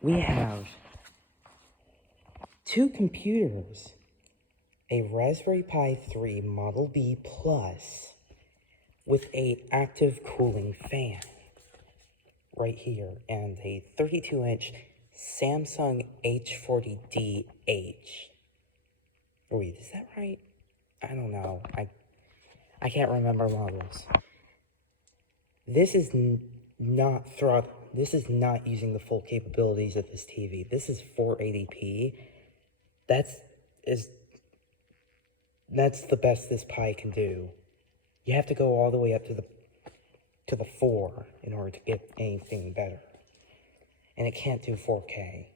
We have two computers, a Raspberry Pi 3 Model B Plus with a active cooling fan right here, and a 32-inch Samsung H40DH. Wait, is that right? I don't know. I can't remember models. This is not using the full capabilities of this TV. This is 480p. That's the best this Pi can do. You have to go all the way up to the 4 in order to get anything better. And it can't do 4K.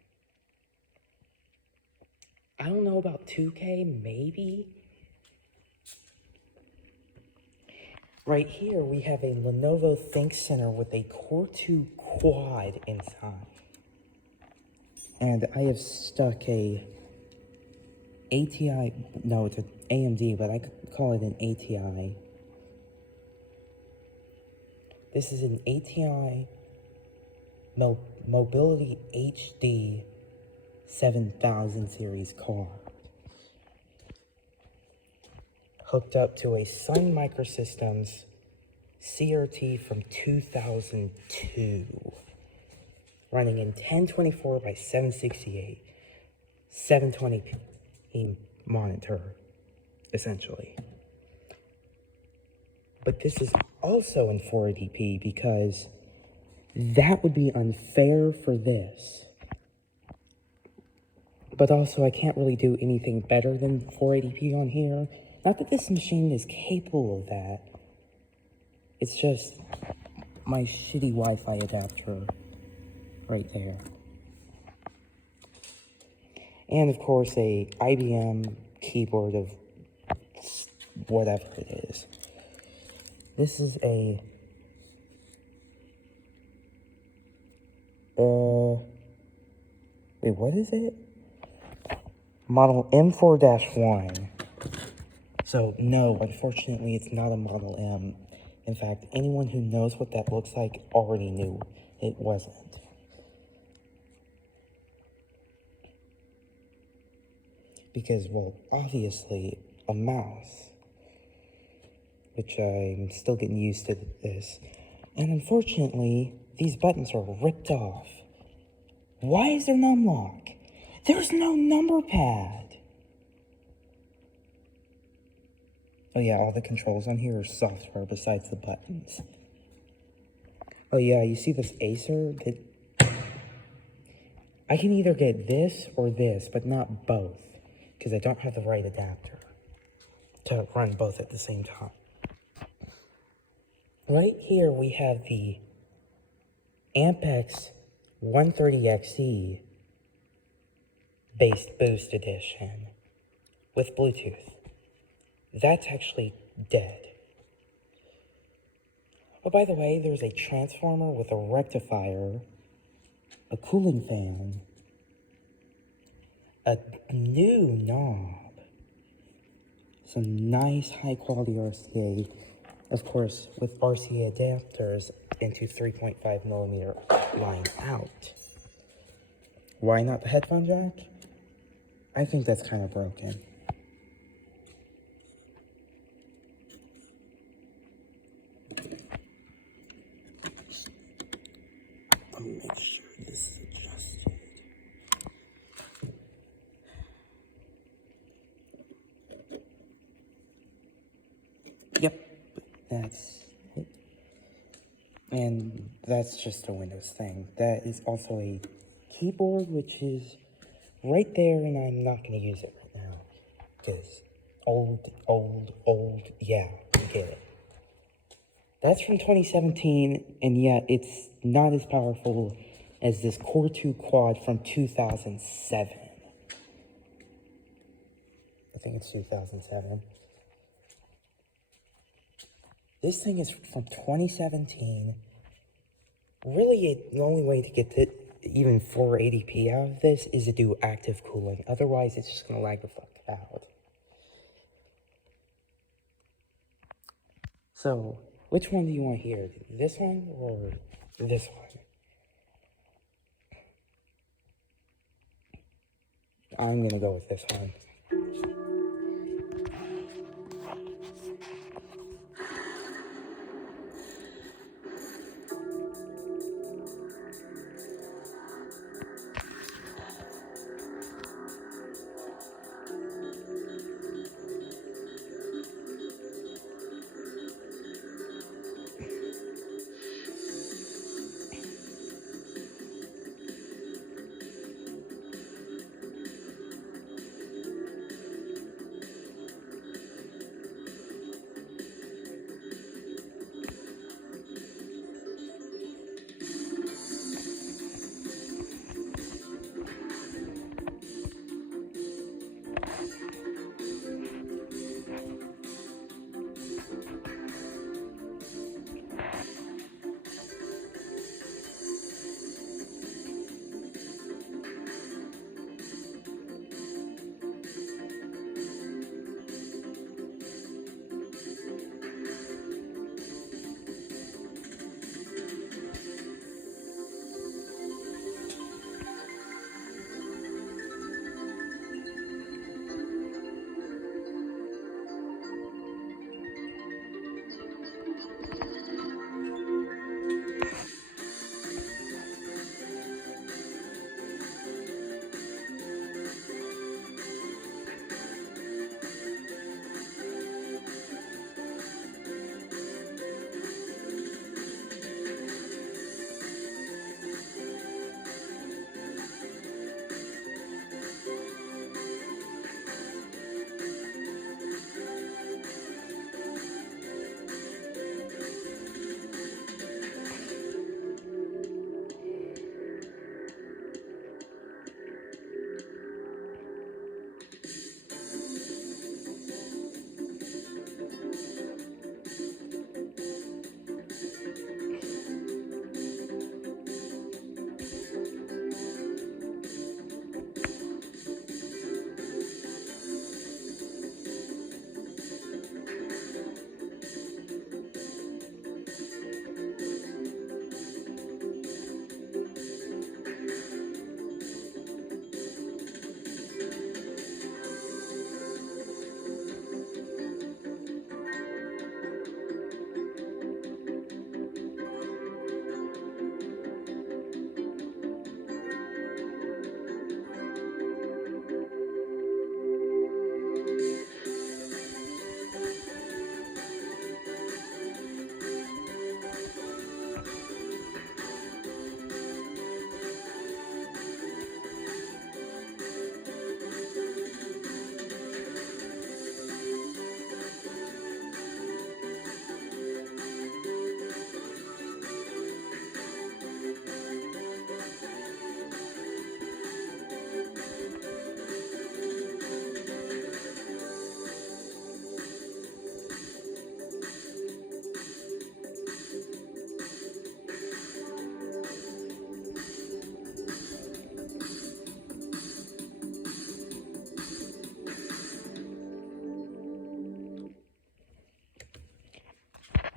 I don't know about 2K, maybe? Right here, we have a Lenovo Tcentre with a Core 2 quad inside. And I have stuck a ATI, no, it's an AMD, but I could call it an ATI. This is an ATI Mobility HD 7000 series card, hooked up to a Sun Microsystems CRT from 2002, running in 1024 by 768, 720p monitor, essentially. But this is also in 480p because that would be unfair for this. But also, I can't really do anything better than 480p on here. Not that this machine is capable of that. It's just my shitty Wi-Fi adapter right there. And of course, a IBM keyboard of whatever it is. This is a wait, what is it? Model M4-1. So, no, unfortunately, it's not a Model M. In fact, anyone who knows what that looks like already knew it wasn't. Because, well, obviously, a mouse. Which I'm still getting used to this. And unfortunately, these buttons are ripped off. Why is there num lock? There's no number pad. Oh yeah, all the controls on here are software besides the buttons. Oh yeah, you see this Acer? I can either get this or this, but not both. Because I don't have the right adapter to run both at the same time. Right here we have the Ampex 130XE based Boost Edition with Bluetooth. That's actually dead. Oh, by the way, there's a transformer with a rectifier, a cooling fan, a new knob, some nice high-quality RCA, of course, with RCA adapters into 3.5mm line out. Why not the headphone jack? I think that's kind of broken. Let me make sure this is adjusted. Yep, that's it. And that's just a Windows thing. That is also a keyboard, which is right there, and I'm not going to use it right now. Because old, yeah, you get it. That's from 2017, and yet it's not as powerful as this Core 2 quad from 2007. I think it's 2007. This thing is from 2017. Really, the only way to get to even 480p out of this is to do active cooling. Otherwise, it's just going to lag the fuck out. So, which one do you want here? This one or this one? I'm gonna go with this one.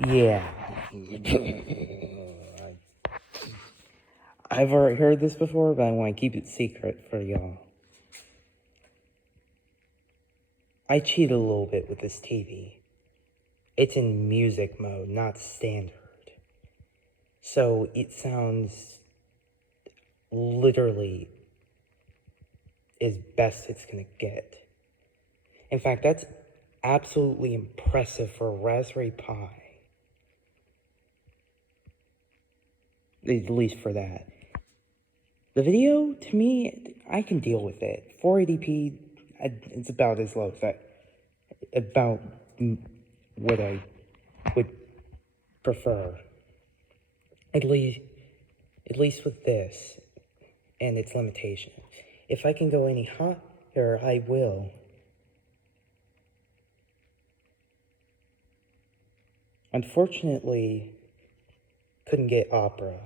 Yeah. I've already heard this before, but I want to keep it secret for y'all. I cheated a little bit with this TV. It's in music mode, not standard. So it sounds literally as best it's gonna get. In fact, that's absolutely impressive for a Raspberry Pi. At least for that. The video, to me, I can deal with it. 480p, it's about as low as that. About what I would prefer. At least with this and its limitations. If I can go any higher, I will. Unfortunately, couldn't get Opera.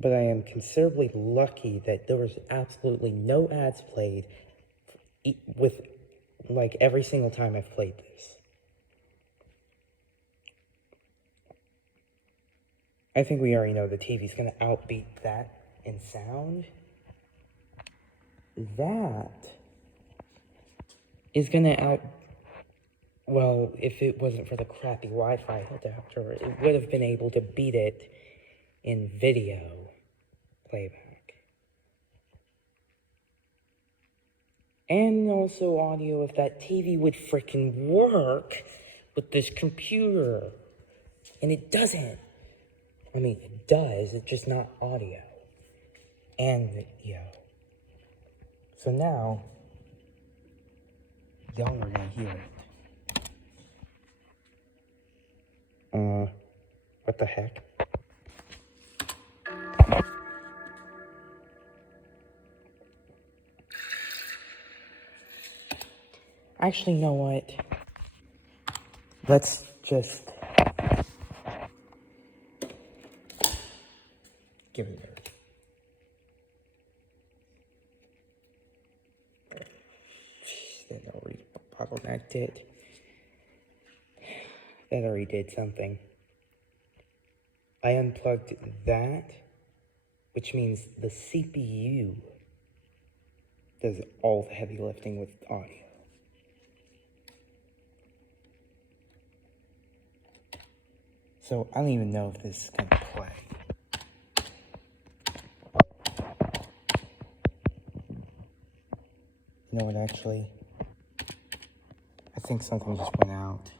But I am considerably lucky that there was absolutely no ads played with, like, every single time I've played this. I think we already know the TV's gonna outbeat that and sound, that is gonna well, if it wasn't for the crappy Wi-Fi adapter, it would have been able to beat it in video playback. And also audio if that TV would freaking work with this computer. And it doesn't. I mean, it does, it's just not audio. And video. So now, y'all are gonna hear it. What the heck? Actually, you know what? Let's just give it there. Jeez, that already bottlenecked it. That already did something. I unplugged that, which means the CPU does all the heavy lifting with audio. So I don't even know if this can play. You know what, actually? I think something just went out.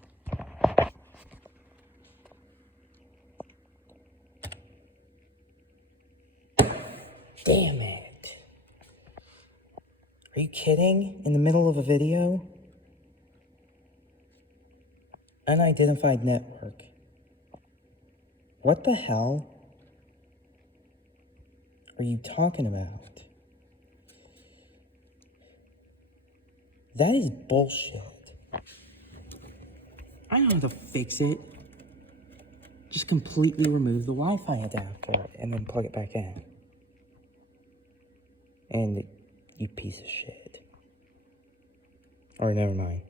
Damn it. Are you kidding? In the middle of a video? Unidentified network. What the hell are you talking about? That is bullshit. I know how to fix it. Just completely remove the Wi-Fi adapter and then plug it back in. And you piece of shit. Or never mind.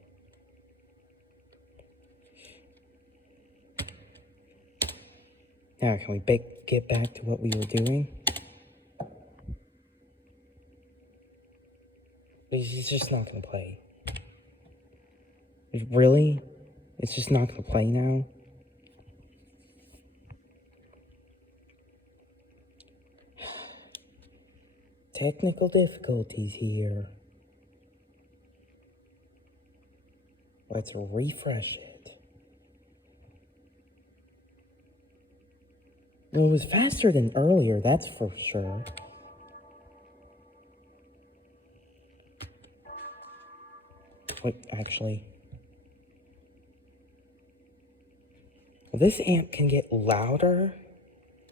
Now, can we get back to what we were doing? It's just not gonna play. Really? It's just not gonna play now? Technical difficulties here. Let's refresh it. Well, it was faster than earlier, that's for sure. Wait, actually. Well, this amp can get louder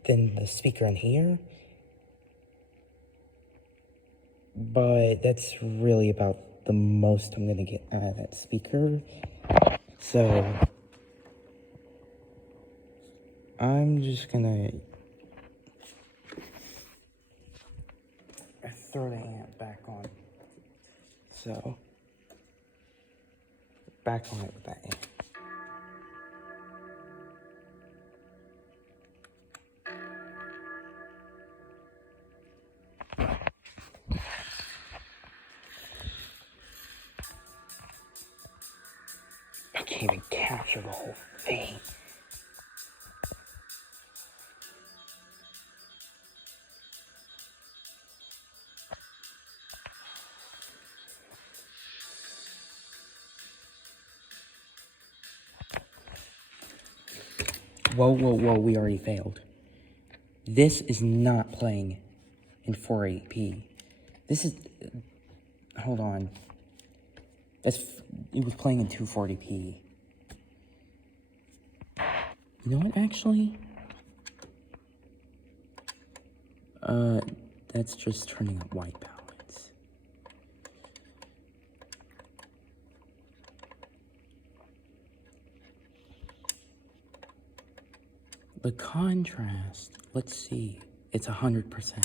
than the speaker in here. But that's really about the most I'm gonna get out of that speaker. So I'm just gonna throw the amp back on. So back on it with that amp. I can't even capture the whole thing. Whoa, we already failed. This is not playing in 480p. This is, hold on. It was playing in 240p. You know what, actually? That's just turning up white balance. The contrast, let's see, it's 100%.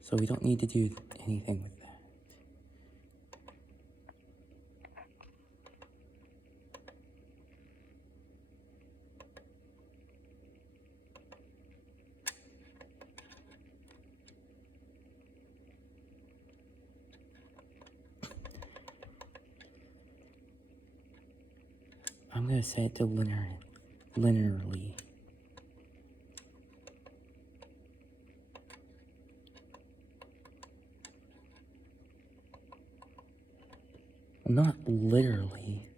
So we don't need to do anything with that. I'm gonna set it to linearly. Not literally.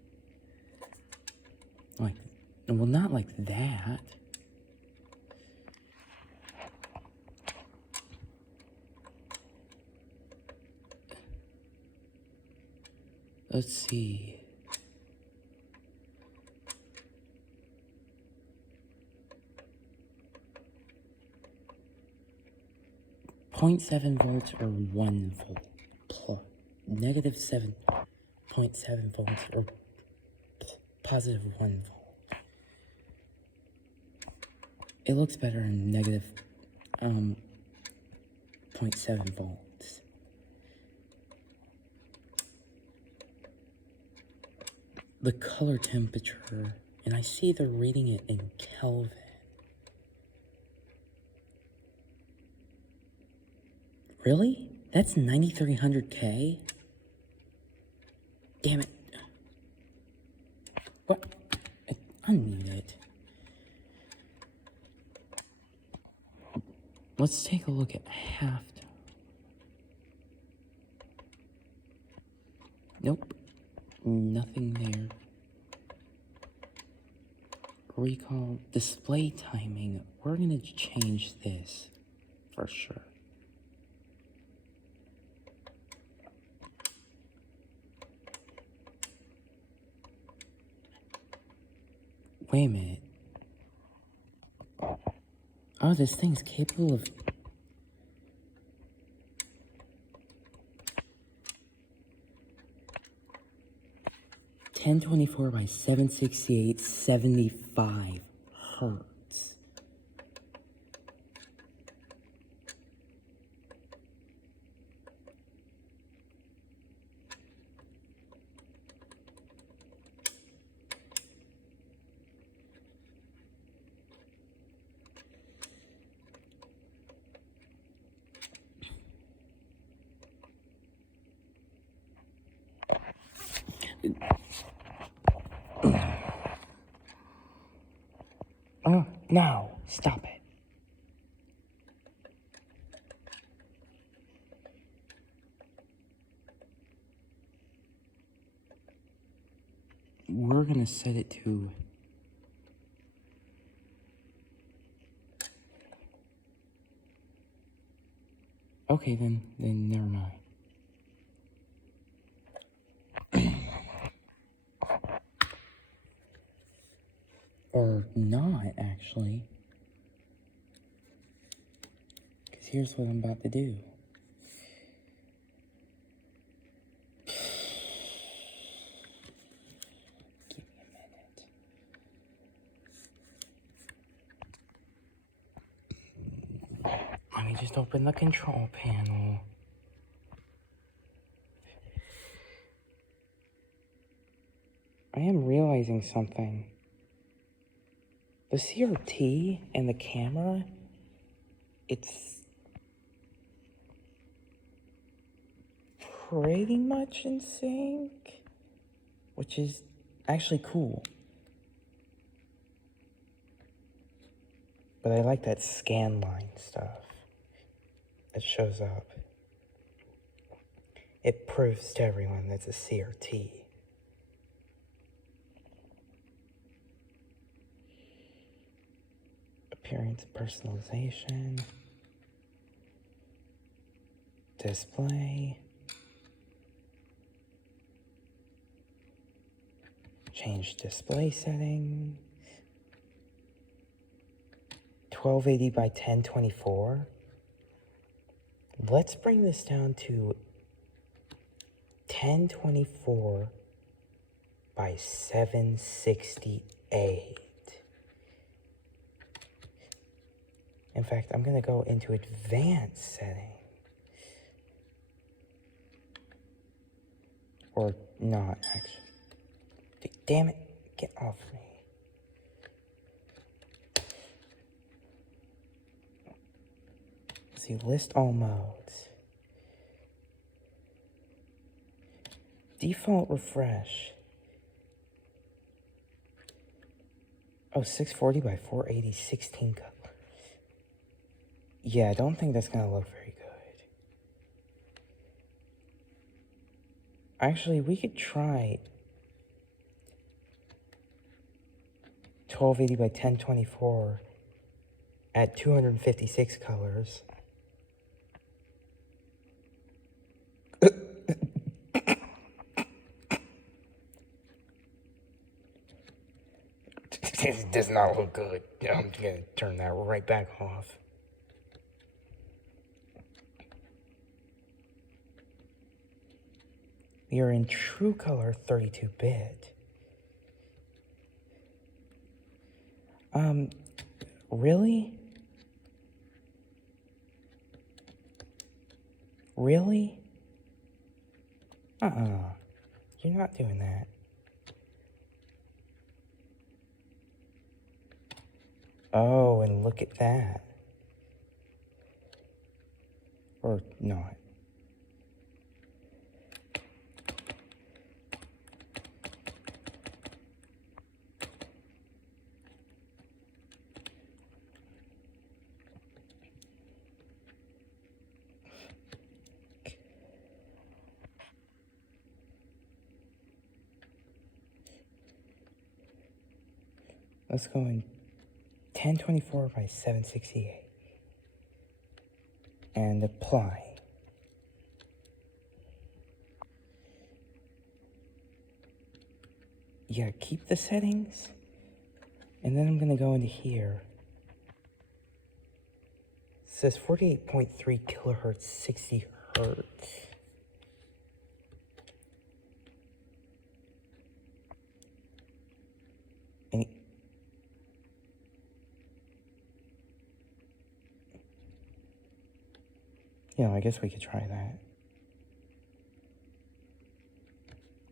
Like, well, not like that. Let's see. .7 volts or 1 volt plus negative 7.7 volts or positive 1 volt. It looks better in negative 0.7 volts. The color temperature, and I see they're reading it in Kelvin. Really? That's 9300K? Damn it. What? Unmute it. Let's take a look at half. Nope. Nothing there. Recall display timing. We're gonna change this for sure. Wait a minute. Oh, this thing's capable of... (1024 by 768, 75 hertz. Oh, no, stop it. We're gonna set it to... Okay, then never mind. Or not, actually. Because here's what I'm about to do. Give me a minute. Let me just open the control panel. I am realizing something. The CRT and the camera, it's pretty much in sync, which is actually cool. But I like that scan line stuff that shows up. It proves to everyone that's a CRT. Appearance personalization. Display. Change display setting. 1280 by 1024. Let's bring this down to 1024 by 768. In fact, I'm gonna go into advanced setting. Or not, actually. Damn it, get off me. Let's see, list all modes. Default refresh. Oh, 640 by 480, 16 color. Yeah, I don't think that's gonna look very good. Actually, we could try 1280 by 1024 at 256 colors. This does not look good. I'm gonna turn that right back off. We are in true color 32-bit. Really? Really? You're not doing that. Oh, and look at that. Or not. Let's go in 1024 by 768. And apply. Yeah, keep the settings. And then I'm gonna go into here. It says 48.3 kilohertz, 60 hertz. And I guess we could try that.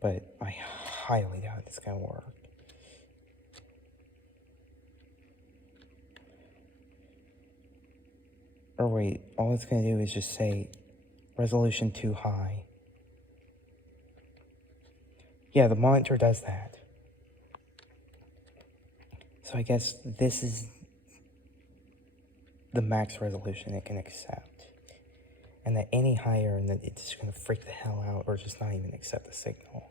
But I highly doubt it's gonna work. Or wait, all it's gonna do is just say resolution too high. Yeah, the monitor does that. So I guess this is the max resolution it can accept. And that any higher and that it's just gonna freak the hell out or just not even accept the signal.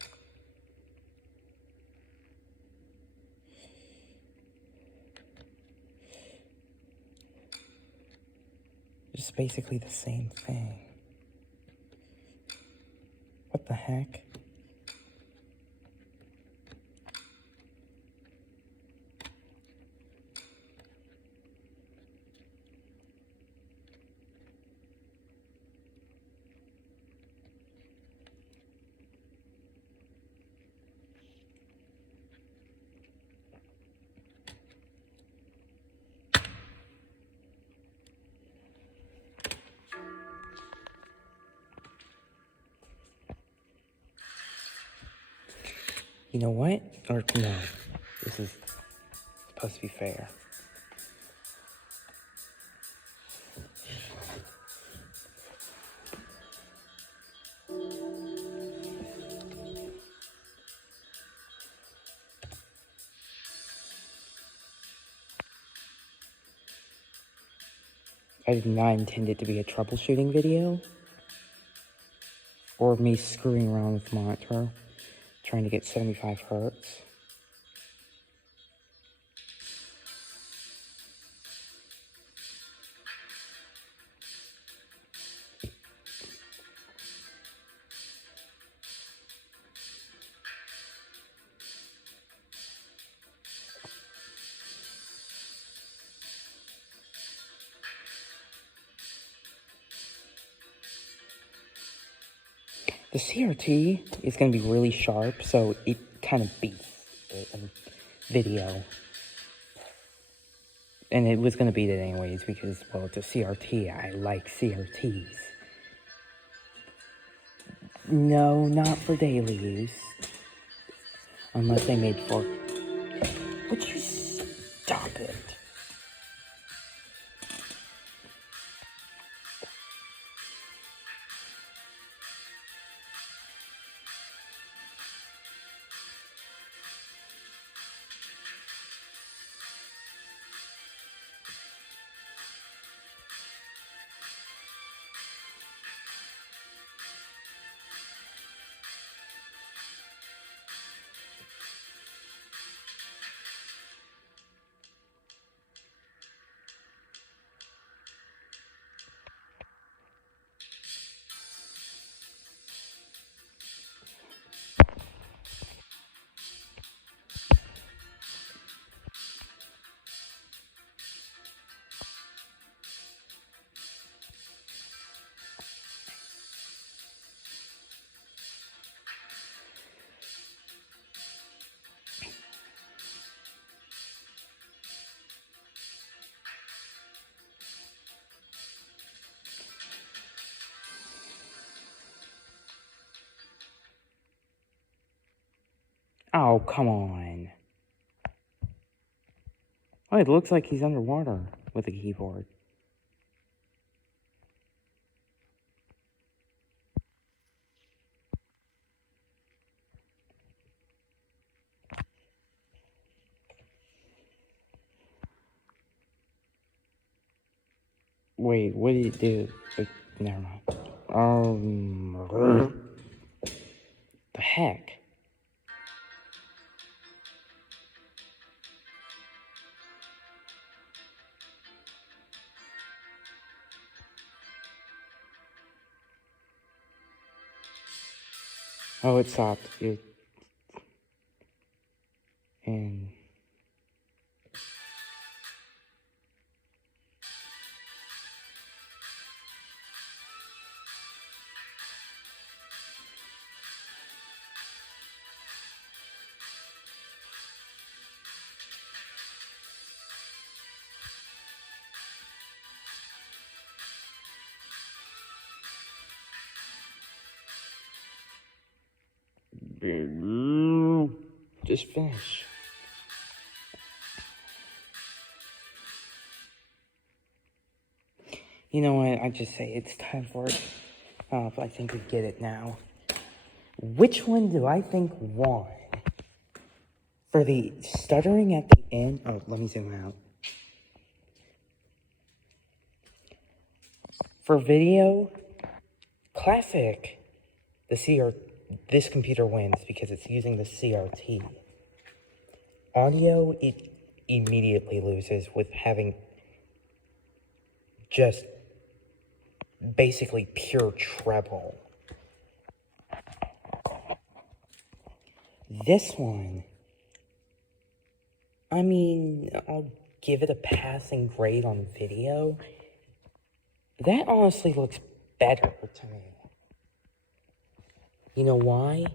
Just basically the same thing. What the heck? You know what? Or no, this is supposed to be fair. I did not intend it to be a troubleshooting video. Or me screwing around with the monitor, trying to get 75 hertz. The CRT is going to be really sharp, so it kind of beats it in video. And it was going to beat it anyways because, well, it's a CRT. I like CRTs. No, not for daily use. Unless they made for... Would you stop it? Oh, come on. Oh, it looks like he's underwater with a keyboard. Wait, what did it do? Never mind. The heck? Oh, it stopped. And just finish. You know what? I just say it's time for it. I think we get it now. Which one do I think won? For the stuttering at the end. Oh, let me zoom out. For video, classic. This computer wins because it's using the CRT. Audio, it immediately loses with having just basically pure treble. This one, I mean, I'll give it a passing grade on video. That honestly looks better to me. You know why?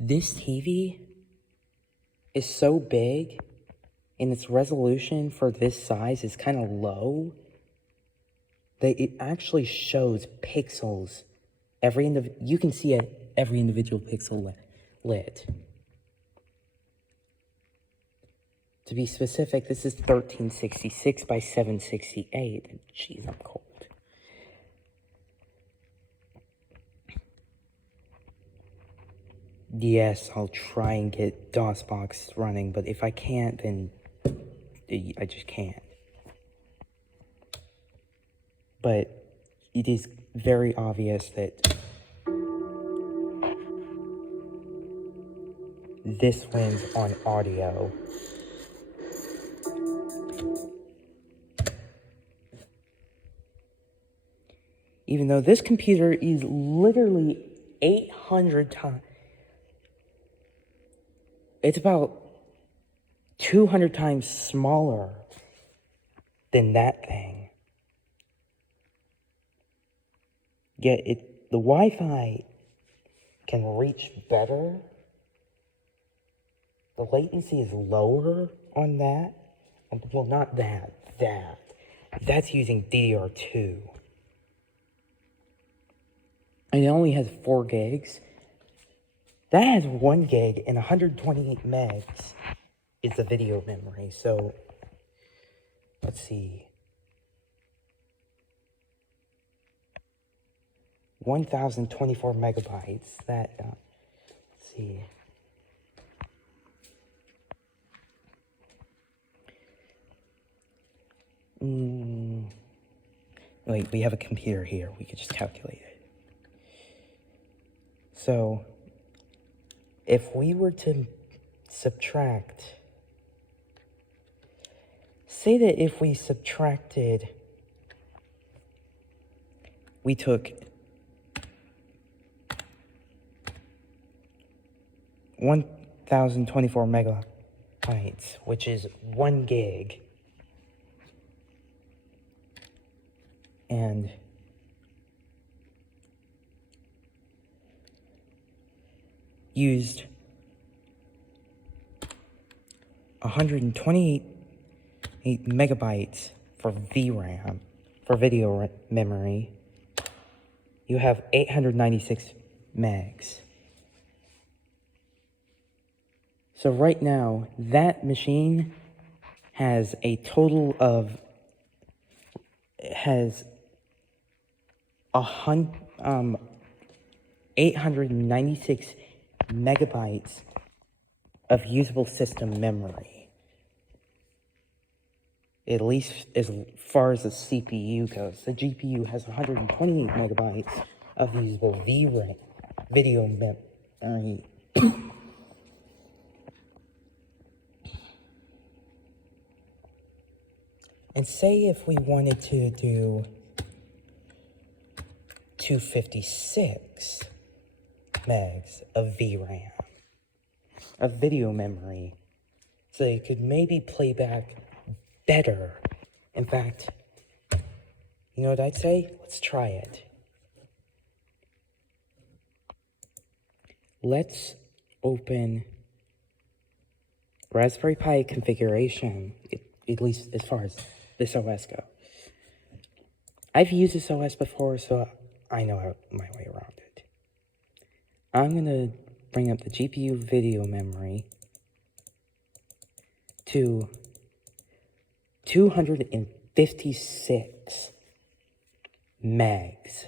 This TV is so big, and its resolution for this size is kind of low, that it actually shows pixels. You can see every individual pixel lit. To be specific, this is 1366 by 768. Jeez, I'm cold. Yes, I'll try and get DOSBox running, but if I can't, then I just can't. But it is very obvious that this wins on audio. Even though this computer is literally 800 times... It's about 200 times smaller than that thing. Yet the Wi-Fi can reach better. The latency is lower on that. Well, not that. That's using DDR2. And it only has 4 gigs. That has 1 gig and 128 megs is the video memory. So, let's see. 1,024 megabytes. Let's see. Wait, we have a computer here. We could just calculate it. So, if we were to subtract, say that if we subtracted, we took 1,024 megabytes, which is 1 gig, and used 128 megabytes for VRAM, for video memory, you have 896 megs. So right now, that machine has a total of, has 896 megabytes of usable system memory. At least as far as the CPU goes. The GPU has 128 megabytes of usable VRAM, video memory. And say if we wanted to do 256 megs of VRAM, of video memory, so you could maybe play back better. In fact, you know what I'd say? Let's try it. Let's open Raspberry Pi configuration, at least as far as this OS go. I've used this OS before, so I know my way around it. I'm gonna bring up the GPU video memory to 256 megs.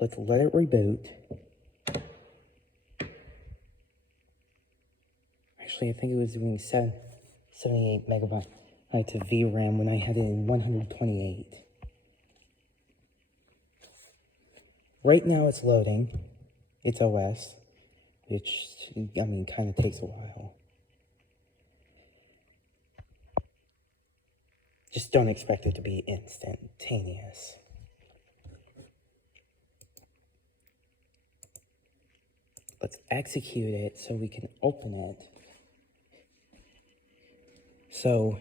Let's let it reboot. Actually, I think it was doing 78 megabytes of VRAM when I had it in 128. Right now it's loading. It's OS, which, I mean, kind of takes a while. Just don't expect it to be instantaneous. Let's execute it so we can open it. So,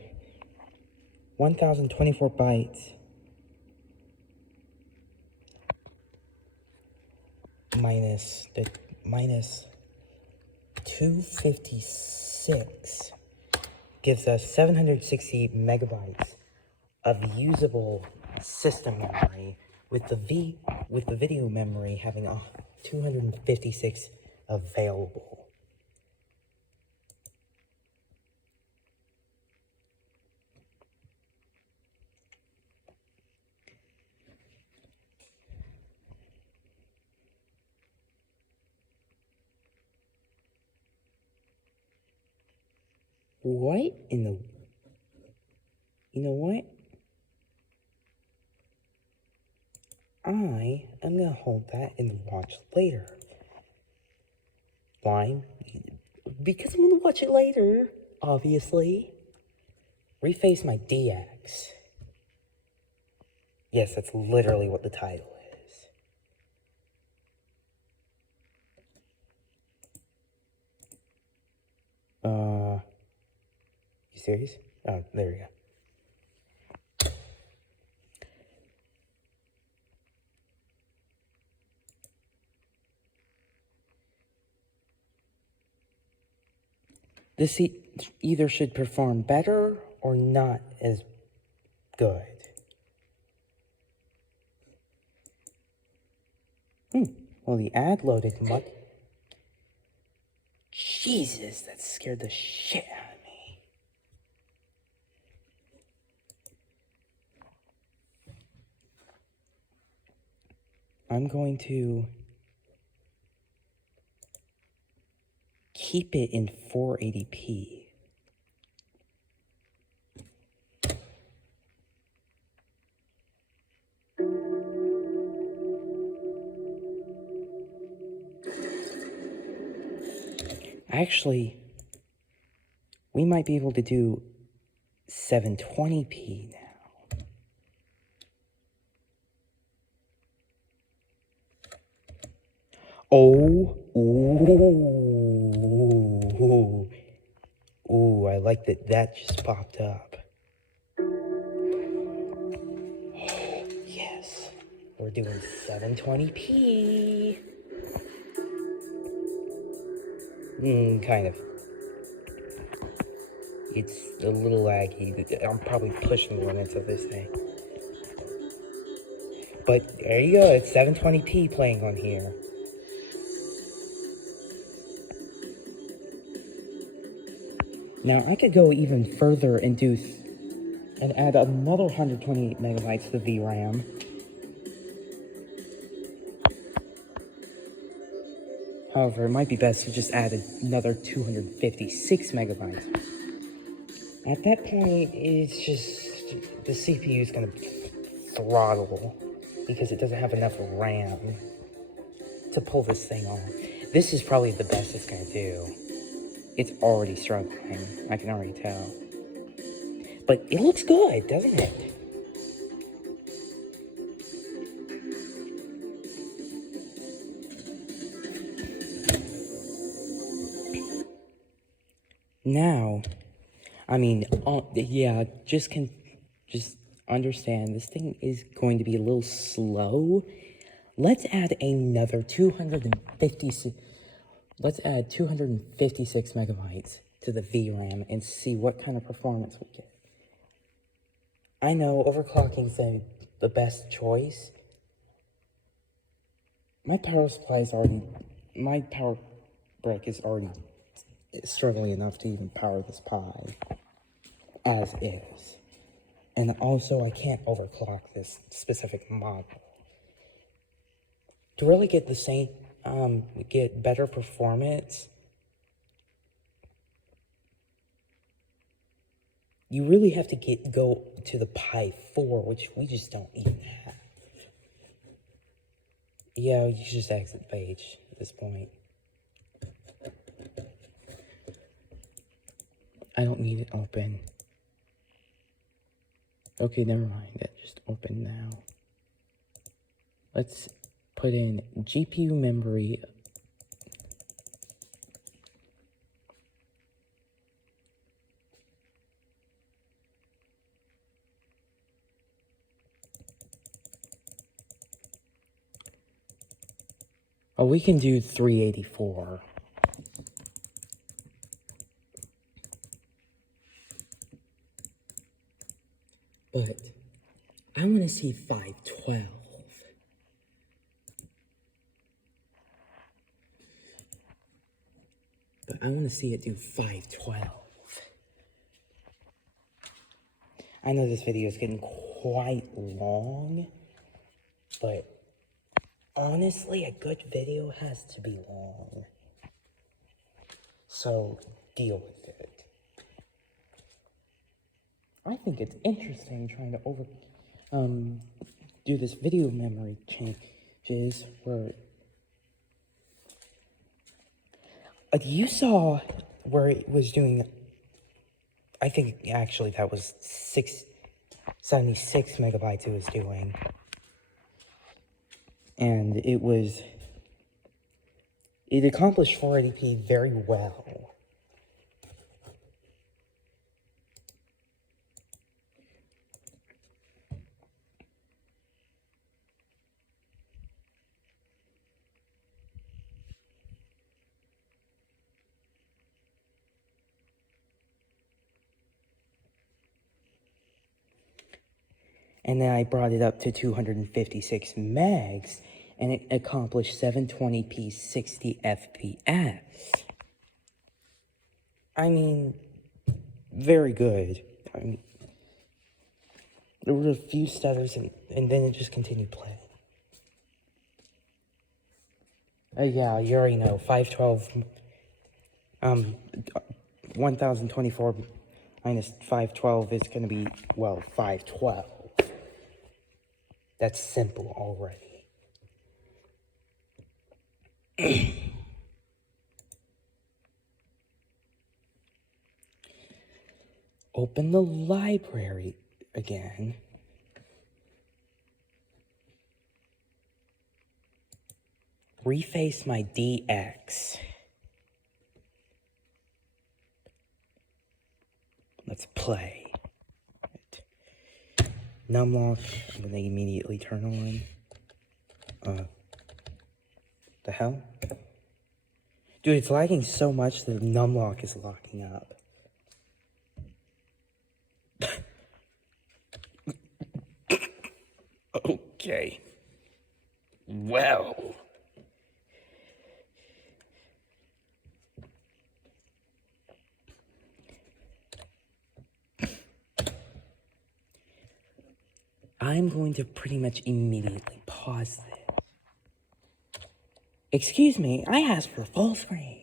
1024 bytes minus 256 gives us 760 megabytes of usable system memory, with the video memory having 256 available. What in the... You know what? I am going to hold that and watch later. Why? Because I'm going to watch it later, obviously. Reface my DX. Yes, that's literally what the title is. You serious? Oh, there we go. This either should perform better or not as good. Well, the ad loaded much. Jesus, that scared the shit out of me. I'm going to keep it in 480p. Actually, we might be able to do 720p now. Ooh, I like that just popped up. Yes, we're doing 720p. Kind of. it's a little laggy. I'm probably pushing the limits of this thing. But there you go, it's 720p playing on here. Now I could go even further and add another 128 megabytes to VRAM. However, it might be best to just add another 256 megabytes. At that point, it's just the CPU is gonna throttle because it doesn't have enough RAM to pull this thing off. This is probably the best it's gonna do. It's already struggling, I can already tell. But it looks good, doesn't it? Now, I mean, yeah, just understand this thing is going to be a little slow. Let's add another 256. Let's add 256 megabytes to the VRAM and see what kind of performance we get. I know overclocking is the best choice. My power brick is already struggling enough to even power this Pi as is. And also, I can't overclock this specific model. To really get the same, get better performance, you really have to go to the Pi 4, which we just don't even have. Yeah, you should just exit the page at this point. I don't need it open. Okay, never mind. That just opened now. Let's put in GPU memory. Oh, we can do 384. But I want to see 512. But I want to see it do 512. I know this video is getting quite long, but honestly, a good video has to be long. So, deal with it. I think it's interesting trying to do this video memory changes where you saw where it was doing, I think actually that was 76 megabytes it was doing. And it accomplished 480p very well. And then I brought it up to 256 megs, and it accomplished 720p 60 FPS. I mean, very good. I mean, there were a few stutters, and then it just continued playing. Yeah, you already know, 512, 1024 minus 512 is gonna be, well, 512. That's simple already. Open the library again. Reface my DX. Let's play. Numlock, I'm gonna immediately turn on. The hell? Dude, it's lagging so much that numlock is locking up. Okay. Well. I'm going to pretty much immediately pause this. Excuse me, I asked for full screen.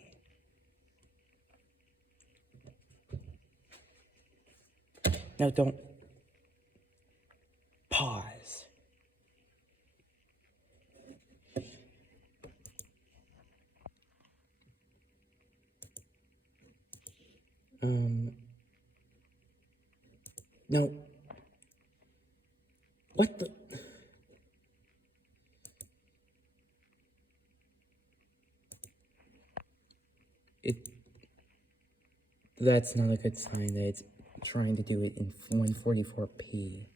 No, don't. Pause. No. What the? That's not a good sign that it's trying to do it in 144p.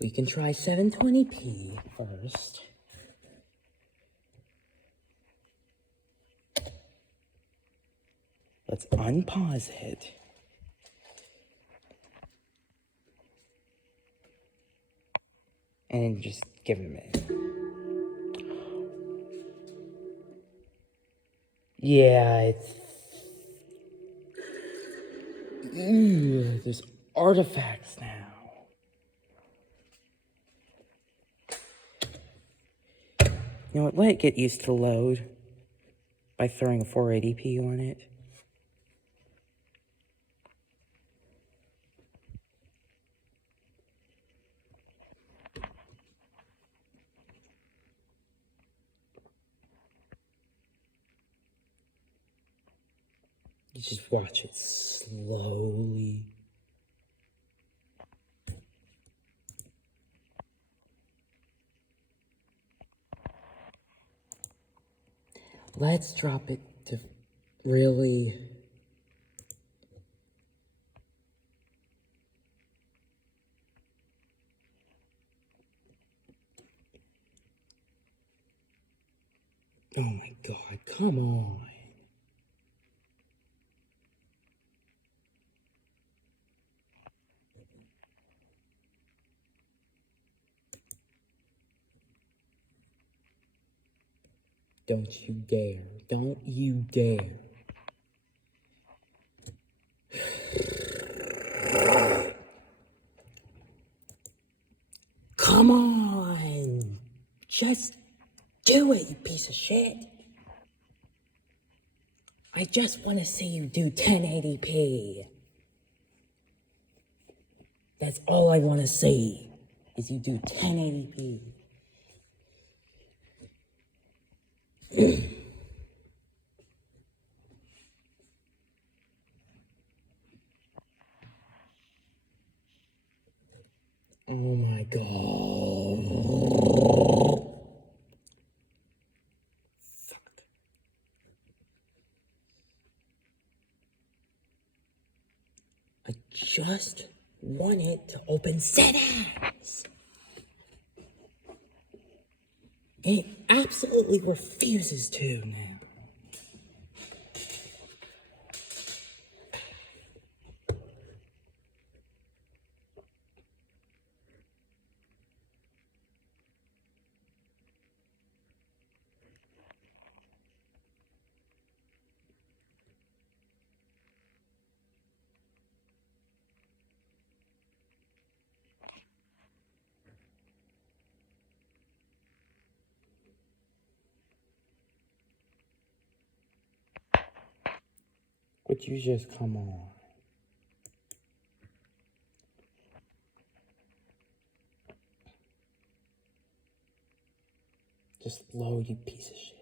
We can try 720p first. Let's unpause it. And just give it a minute. Yeah, it's... there's artifacts now. You know what, let it get used to load by throwing a 480p on it. You just watch it slowly. Let's drop it to really... Oh my god, come on. Don't you dare. Don't you dare. Come on. Just do it, you piece of shit. I just want to see you do 1080p. That's all I want to see, is you do 1080p. Oh my god. Fuck. I just want it to open settings. It absolutely refuses to now. Would you just come on? Just load, you piece of shit.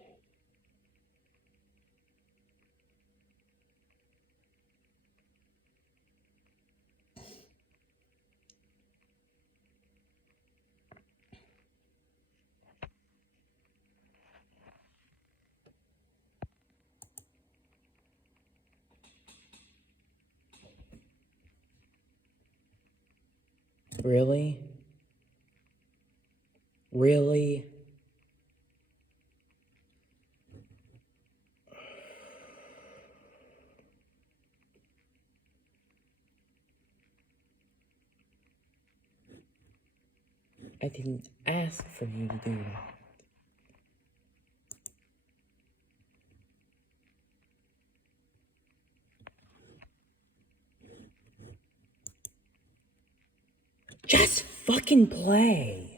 Really? Really? I didn't ask for you to do that. Just fucking play.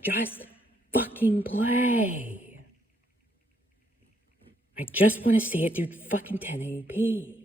Just fucking play. I just want to see it do fucking 1080p.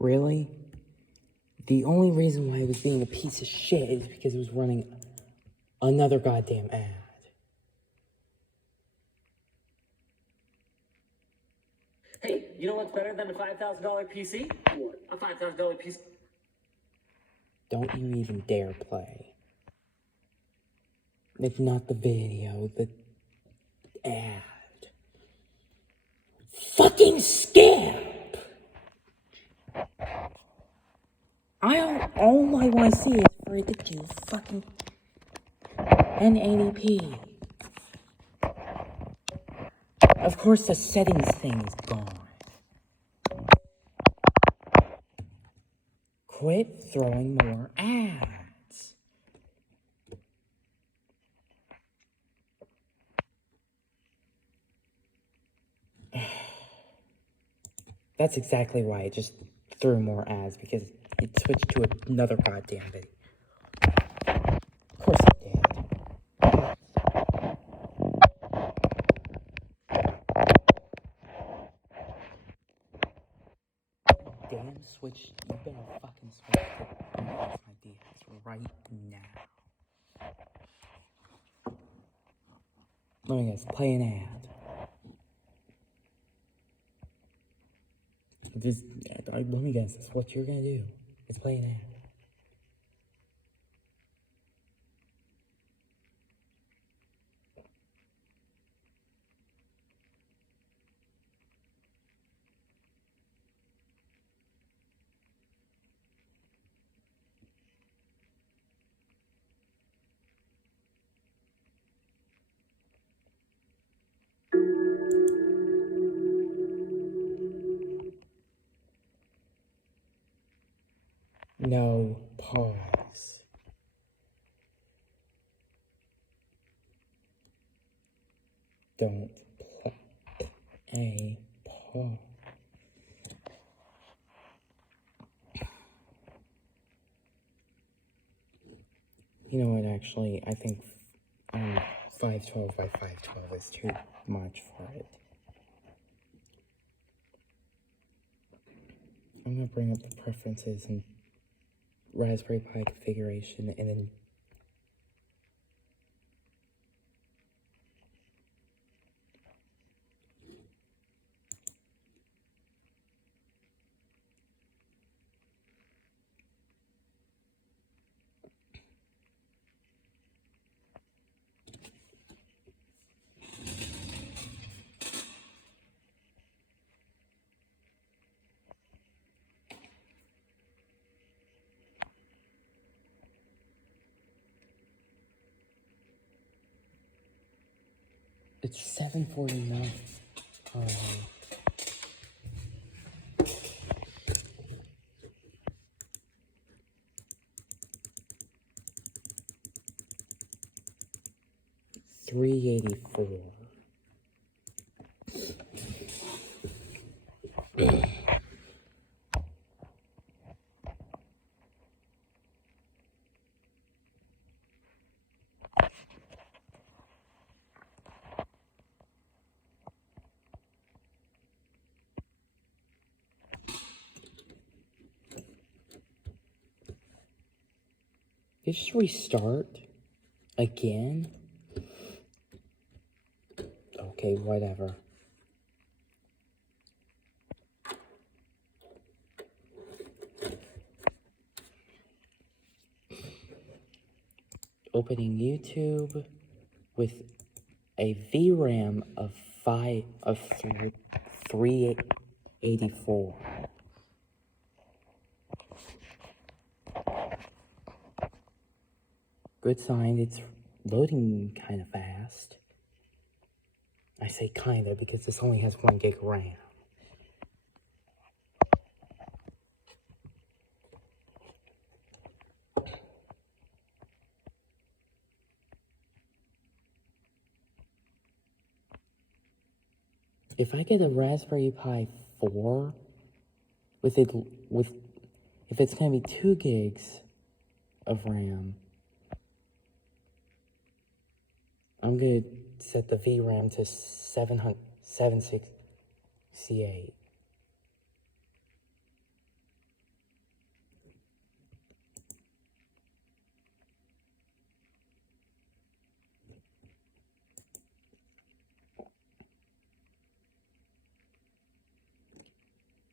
Really? The only reason why it was being a piece of shit is because it was running another goddamn ad. Hey, you know what's better than a $5,000 PC? A $5,000 PC. Don't you even dare play. If not the video, the ad. Fucking skip! All I want to see is for it to do fucking 1080p. Of course the settings thing is gone. Quit throwing more ads. That's exactly why it just threw more ads, because it switched to another goddamn video. Of course it did. Damn switch, you better fucking switch to my DX right now. Let me guess, play an ad. Let me guess, that's what you're gonna do. It's play an ad. No, pause. Don't play pause. You know what, actually, I think 512 by 512 is too much for it. I'm gonna bring up the preferences and Raspberry Pi configuration and then It's 7:49. 384. Did it just restart again? Okay, whatever. Opening YouTube with a VRAM of 384. Good sign, it's loading kind of fast. I say kinda because this only has 1 gig RAM. If I get a Raspberry Pi 4 if it's gonna be 2 gigs of RAM, I'm gonna set the VRAM to 768.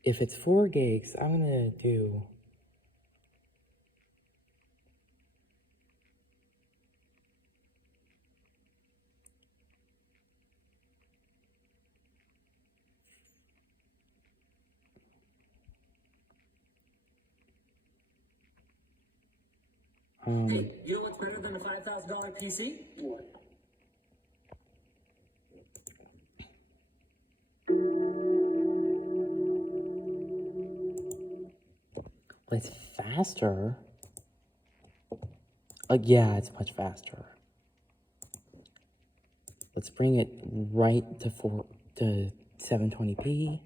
If it's 4 gigs, I'm gonna do Hey, you know what's better than a $5,000 PC? What? it's faster. Yeah, it's much faster. Let's bring it right to 720p.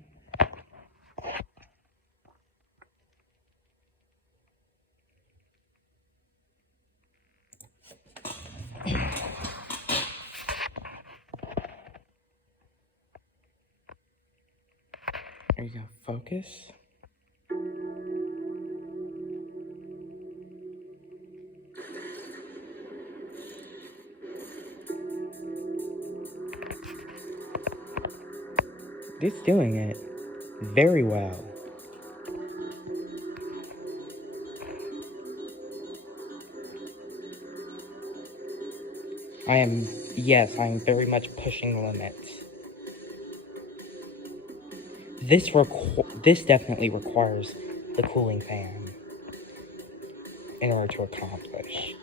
There you go, focus. It's doing it very well. Yes, I am very much pushing the limits. This definitely requires the cooling fan in order to accomplish.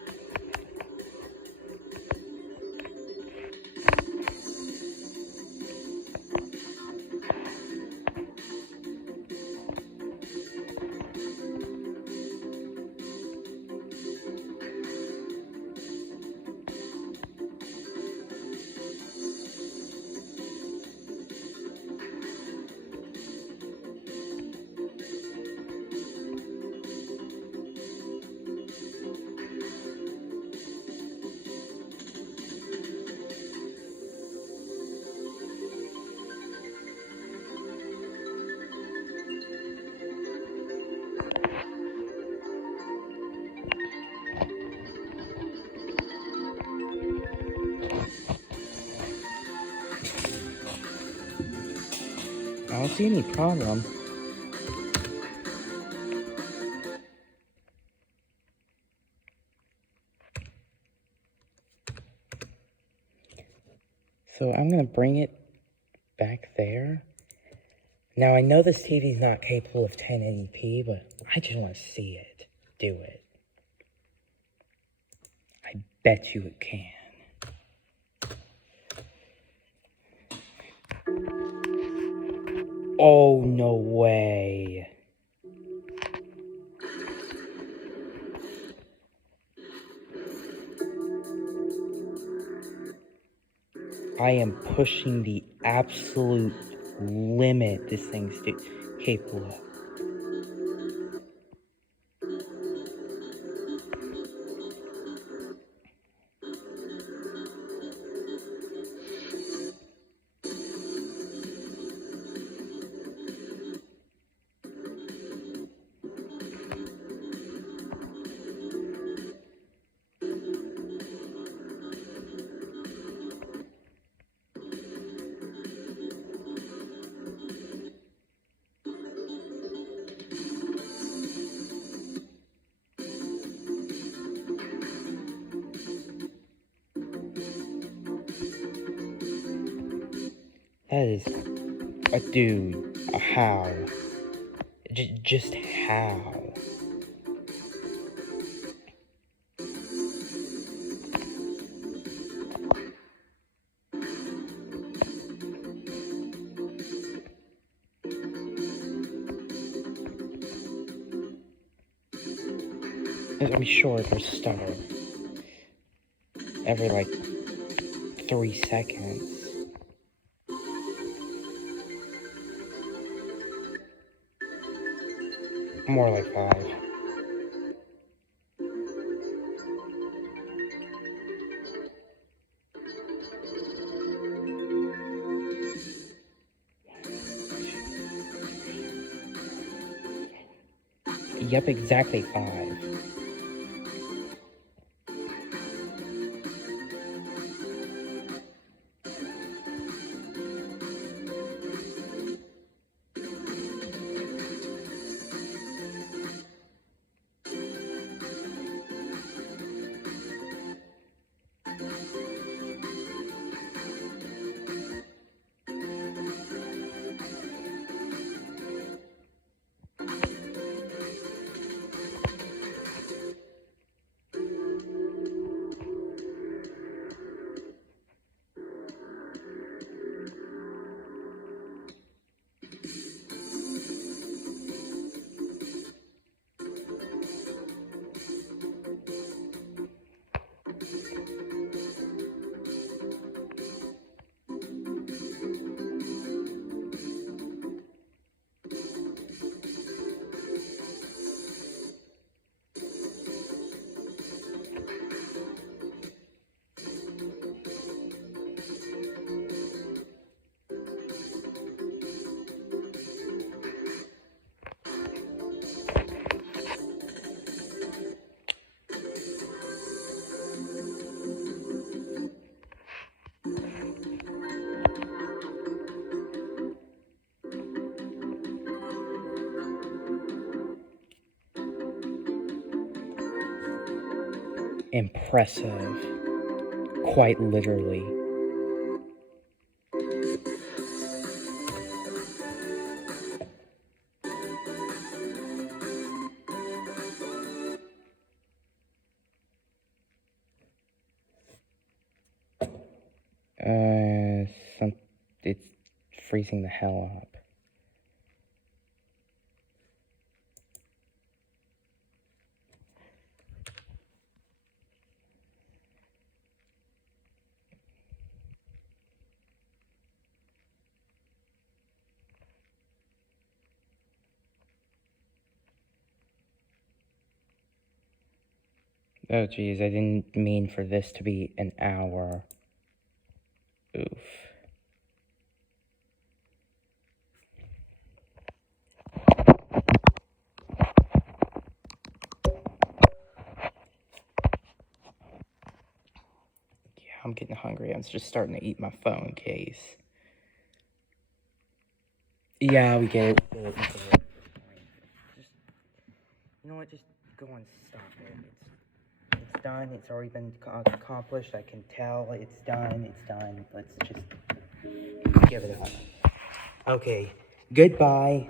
I don't see any problem. So I'm gonna bring it back there. Now I know this TV is not capable of 1080p, but I just want to see it do it. I bet you it can. Oh, no way. I am pushing the absolute limit this thing's capable of. That is, dude, how? Just how? I'm sure there's stutter every like 3 seconds. More like 5. Yep, exactly 5. Impressive. Quite literally. It's freezing the hell up. Oh geez, I didn't mean for this to be an hour. Oof. Yeah, I'm getting hungry. I'm just starting to eat my phone case. Yeah, we get it. We get it. Just, you know what? Just go and stop it. It's done. It's already been accomplished. I can tell. It's done. It's done. Let's just give it up. Okay. Goodbye.